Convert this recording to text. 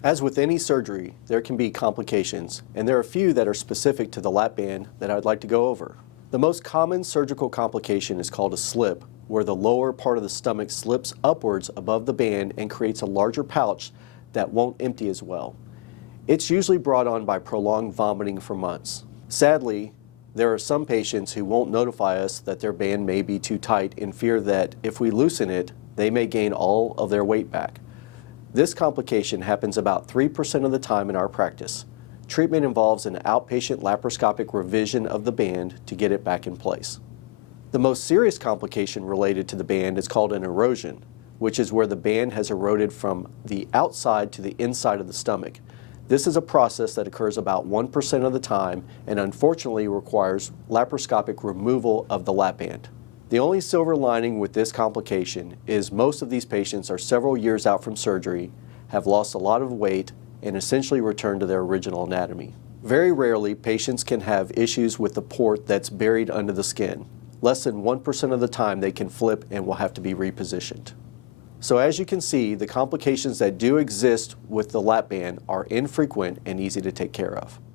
As with any surgery, there can be complications, and there are a few that are specific to the lap band that I'd like to go over. The most common surgical complication is called a slip, where the lower part of the stomach slips upwards above the band and creates a larger pouch that won't empty as well. It's usually brought on by prolonged vomiting for months. Sadly, there are some patients who won't notify us that their band may be too tight in fear that if we loosen it, they may gain all of their weight back. This complication happens about 3% of the time in our practice. Treatment involves an outpatient laparoscopic revision of the band to get it back in place. The most serious complication related to the band is called an erosion, which is where the band has eroded from the outside to the inside of the stomach. This is a process that occurs about 1% of the time and unfortunately requires laparoscopic removal of the lap band. The only silver lining with this complication is most of these patients are several years out from surgery, have lost a lot of weight, and essentially return to their original anatomy. Very rarely, patients can have issues with the port that's buried under the skin. Less than 1% of the time they can flip and will have to be repositioned. So as you can see, the complications that do exist with the lap band are infrequent and easy to take care of.